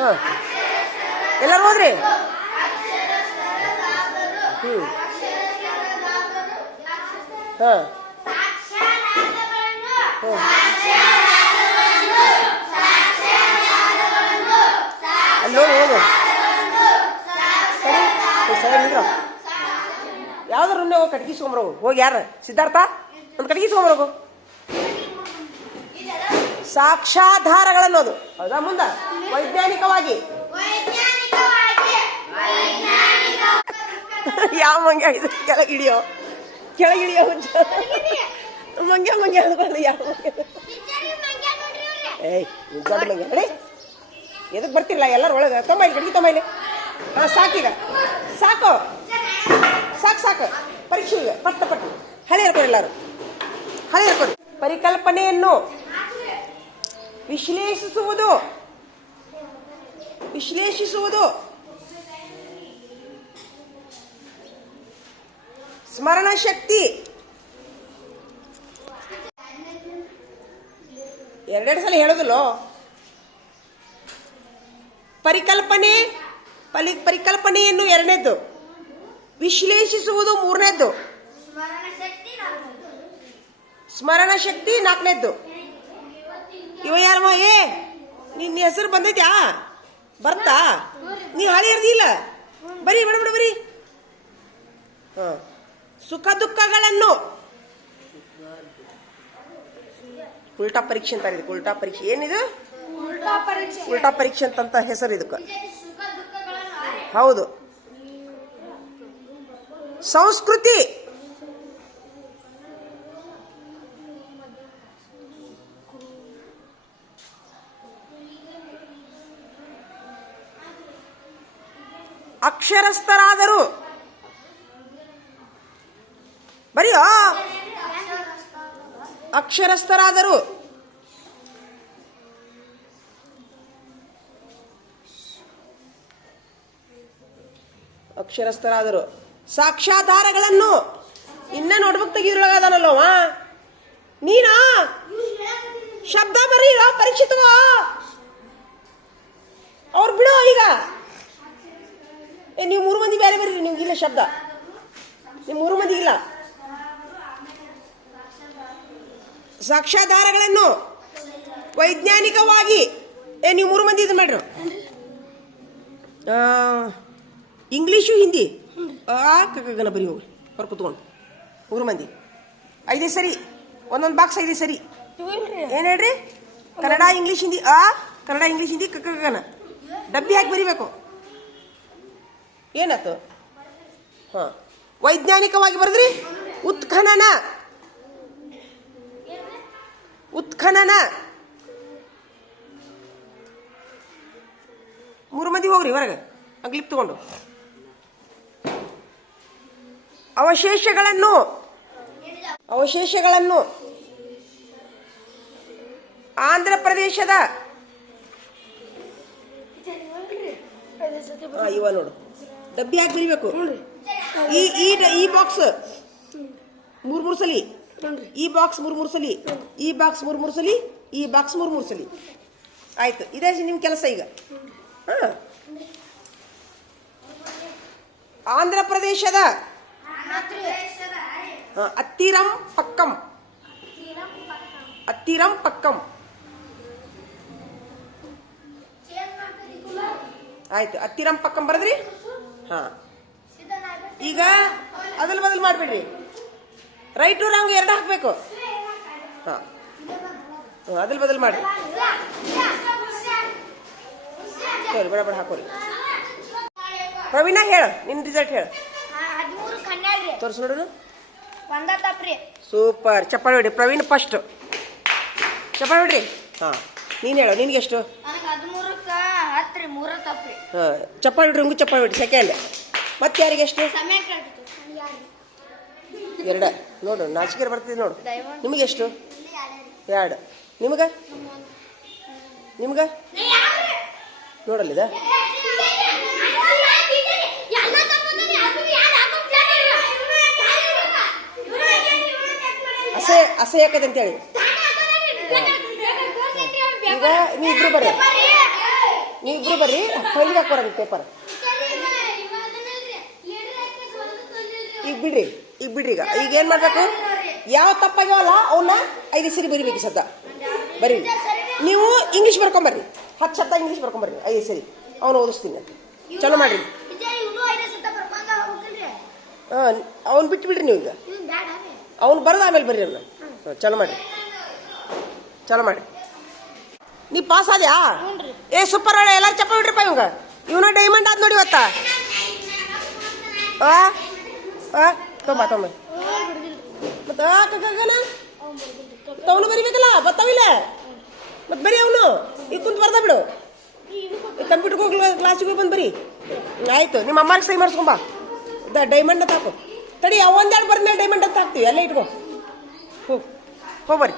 ಹಾಂ ಎಲ್ಲರೂ ಹೋದ್ರಿ. ಹ್ಞೂ ಹಾಂ ಅಲ್ಲಿ ನೋಡಿ ಹೋಗು ಸರಿ ಯಾವ್ದಾರು ಹೋಗಿ ಕಟ್ಗಿಸ್ಕೊಂಬರೋಗು. ಹೋಗಿ ಯಾರು ಸಿದ್ಧಾರ್ಥ ಒಂದು ಕಟ್ಗಿಸ್ಕೊಂಬರೋಗು. ಸಾಕ್ಷ್ಯಾಧಾರಗಳನ್ನೋದು ಹೌದಾ. ಮುಂದೆ ವೈಜ್ಞಾನಿಕವಾಗಿ ಯಾವ ಮಂಗ್ಯ ಇದು ಕೆಳಗಿಳಿಯೋ ಮಂಗ್ಯ ಅಂದ್ಕೊಂಡು ಯಾವ ಏಯ್ ದೊಡ್ಡ ಮಂಗ್ಯ ನೋಡಿ ಎದಕ್ಕೆ ಬರ್ತಿರಲ್ಲ ಎಲ್ಲರೂ ಒಳಗೆ ತೊಂಬೈಲಿ ಕಡ್ಗಿ ತೊಂಬೈಲಿ. ಹಾಂ ಸಾಕೀಗ ಸಾಕು ಸಾಕು ಪರೀಕ್ಷೆಗೆ ಪಟ್ಟ ಹಳೆ ಇರ್ಕೊಡಿ ಎಲ್ಲರೂ ಹಳೆ ಇರ್ಕೊಡಿ. ಪರಿಕಲ್ಪನೆಯನ್ನು ವಿಶ್ಲೇಷಿಸುವುದು ಸ್ಮರಣ ಶಕ್ತಿ ಎರಡೆರಡು ಸಲ ಹೇಳೋದಿಲ್ಲೋ. ಪರಿಕಲ್ಪನೆಯನ್ನು ಎರಡನೇದ್ದು, ವಿಶ್ಲೇಷಿಸುವುದು ಮೂರನೇದ್ದು, ಸ್ಮರಣ ಶಕ್ತಿ ನಾಲ್ಕನೇದ್ದು. ಇವ ಯಾರಮ್ಮ ನಿನ್ನ ಹೆಸರು ಬಂದೈತ್ಯಾ ಬರ್ತಾ ನೀ ಹಳಿ ಇರ್ದಿಲ್ಲ ಬರೀ ಬಿಡ ಬರೀ. ಹಾಂ ಸುಖ ದುಃಖಗಳನ್ನು ಉಲ್ಟಾ ಪರೀಕ್ಷೆ ಅಂತ ಇದೆ. ಉಲ್ಟಾ ಪರೀಕ್ಷೆ ಏನಿದು? ಉಲ್ಟಾ ಪರೀಕ್ಷೆ ಅಂತ ಹೆಸರು ಇದಕ್ಕೆ. ಹೌದು. ಸಂಸ್ಕೃತಿ ಅಕ್ಷರಸ್ಥರಾದರು ಬರೀಯೋ ಅಕ್ಷರಸ್ಥರಾದರು ಸಾಕ್ಷ್ಯಾಧಾರಗಳನ್ನು ಇನ್ನ ನೋಟ್ಬುಕ್ ತೆಗಿದ್ರೊಳಗದಾನಲ್ಲವ ನೀನಾ ಶಬ್ದ ಬರೀರೋ ಪರೀಕ್ಷೆ ತಗೋ ಅವ್ರು ಬಿಡೋ. ಈಗ ನೀವು 3 ಮಂದಿ ಬೇರೆ ಬರೀರಿ, ನೀವು ಇಲ್ಲ ಶಬ್ದ ನೀವು 3 ಮಂದಿ ಇಲ್ಲ. ಸಾಕ್ಷ್ಯಾಧಾರಗಳನ್ನು ವೈಜ್ಞಾನಿಕವಾಗಿ ನೀವು 3 ಮಂದಿ ಇದು ಮಾಡ್ರು. ಇಂಗ್ಲೀಷು ಹಿಂದಿ ಕಕ್ಕಗನ ಬರೀ ಹೋಗಿ ಹೊರ ಕುತ್ಕೊಂಡು 3 ಮಂದಿ 5 ಸರಿ ಒಂದೊಂದು ಬಾಕ್ಸ್ 5 ಸರಿ. ಏನು ಹೇಳ್ರಿ? ಕನ್ನಡ ಇಂಗ್ಲೀಷ್ ಹಿಂದಿ ಕನ್ನಡ ಇಂಗ್ಲೀಷ್ ಹಿಂದಿ ಕಕ್ಕಗನ ಡಬ್ಬಿ ಹಾಕಿ ಬರಿಬೇಕು. ಏನಾಯ್ತು? ಹಾಂ ವೈಜ್ಞಾನಿಕವಾಗಿ ಬರೆದ್ರಿ. ಉತ್ಖನನ 3 ಮಂದಿ ಹೋಗ್ರಿ ಹೊರಗೆ ಕ್ಲಿಪ್ ತಗೊಂಡು. ಅವಶೇಷಗಳನ್ನು ಆಂಧ್ರ ಪ್ರದೇಶದ ಇವ ನೋಡು ಡಬ್ಬಿ ಹಾಕಿ ಬರಿಬೇಕು. ಈ ಬಾಕ್ಸ್ 3 ಸಲಿ, ಈ ಬಾಕ್ಸ್ 3 ಸಲಿ, ಈ ಬಾಕ್ಸ್ 3 ಸಲಿ, ಈ ಬಾಕ್ಸ್ 3 ಸಲಿ. ಆಯ್ತು, ಇದೇ ನಿಮ್ಮ ಕೆಲಸ ಈಗ. ಆಂಧ್ರ ಪ್ರದೇಶದ ಅತ್ತಿರಂ ಪಕ್ಕಂ ಆಯ್ತು. ಅತ್ತಿರಂ ಪಕ್ಕಂ ಬರದ್ರಿ. ಹಾ ಈಗ ಅದಲ್ ಬದಲ್ ಮಾಡ್ಬಿಡ್ರಿ. ರೈಟ್ ರಾಂಗ್ 2 ಹಾಕ್ಬೇಕು. ಹಾ ಅದಲ್ ಬದಲ್ ಮಾಡ್ರಿ. ಬೇಡ ಹಾಕೋರಿ. ಪ್ರವೀಣ ಹೇಳ ನಿನ್ ರಿಸಲ್ಟ್ ಹೇಳ. ತೋರಿಸ್ ನೋಡೋಣ. ಸೂಪರ್. ಚಪ್ಪಾಳೆ ಹೊಡಿ. ಪ್ರವೀಣ್ ಫಸ್ಟ್ ಚಪ್ಪಾಳೆ ಹೊಡ್ರಿ. ಹಾಂ ನೀನು ಹೇಳು ನಿನ್ಗೆ ಎಷ್ಟು? ಹಾಂ ಚಪ್ಪಾಳೆ ಹೊಡ್ರಿ. ಹಂಗೂ ಚಪ್ಪಾಳೆ ಹೊಡ್ರಿ. ಸೆಕೆಂಡ್. ಮತ್ತೆ ಯಾರಿಗೆ ಎಷ್ಟು? 2 ನೋಡು. ನಾಚಿಕೆ ಬರ್ತಿದೆ ನೋಡು. ನಿಮಗೆ ಎಷ್ಟು? 2. ನಿಮ್ಗೆ ನೋಡಲ್ಲಿದ ಅಸೆ ಯಾಕದೆ ಅಂತೇಳಿ. ಈಗ ನೀ ಇಬ್ರು ಬರ್ರಿ. ನೀವಿಬ್ರು ಬರ್ರಿ ಫೈಲ್ಗೆ ಹಾಕೋರಂಗೆ ಪೇಪರ್. ಈಗ ಬಿಡ್ರಿ ಈಗ ಏನು ಮಾಡಬೇಕು, ಯಾವ ತಪ್ಪಾಗ್ಯಾವಲ್ಲ ಅವನ್ನ 5 ಸರಿ ಬರಿಬೇಕು ಸದ್ದ ಬರೀ. ನೀವು ಇಂಗ್ಲೀಷ್ ಬರ್ಕೊಂಬರ್ರಿ, 10 ಶಬ್ದ ಇಂಗ್ಲೀಷ್ ಬರ್ಕೊಂಬರ್ರಿ 5 ಸರಿ, ಅವನು ಓದಿಸ್ತೀನಿ ಅಂತ. ಚಲೋ ಮಾಡಿರಿ. ಹಾಂ, ಅವ್ನು ಬಿಟ್ಟು ಬಿಡ್ರಿ ನೀವು. ಈಗ ಅವ್ನು ಬರೋದು ಆಮೇಲೆ ಬರ್ರಿ ಅವ್ನ. ಚಲೋ ಮಾಡಿ ನೀ ಪಾಸ್ ಆದ್ಯಾ? ಏ ಸೂಪರ್ ಒಳ್ಳೆ ಎಲ್ಲರೂ ಚಪ್ಪ ಬಿಡ್ರಿಪ್ಪ ಇವಂಗ. ಇವನ ಡೈಮಂಡ್ ಆದ್ ನೋಡಿ ಇವತ್ತ. ತೊಂಬ ಮತ್ತೆ ಅವನು ಬರಿಬೇಕಲ್ಲ, ಬರ್ತಾವಿಲ್ಲ ಮತ್ತೆ ಬರೀ ಅವನು ಈಗ ಕುಂತು ಬರ್ದ ಬಿಡು. ಕಂಪ್ಯೂಟರ್ಗೆ ಹೋಗಿ ಕ್ಲಾಸಿಗೆ ಹೋಗಿ ಬಂದು ಬರೀ. ಆಯ್ತು, ನಿಮ್ಮ ಅಮ್ಮಾರಿಗೆ ಸಹಿ ಮಾಡಿಸ್ಕೊಂಬ. ಡೈಮಂಡ್ ಅಂತ ಹಾಕು. ತಡಿ, ಒಂದೆರಡು ಬರ್ಮೇಲೆ ಡೈಮಂಡ್ ಅಂತ ಹಾಕ್ತೀವಿ. ಅಲ್ಲೇ ಇಟ್ಕೋ. ಹೋಗ್ಬರ್ರಿ.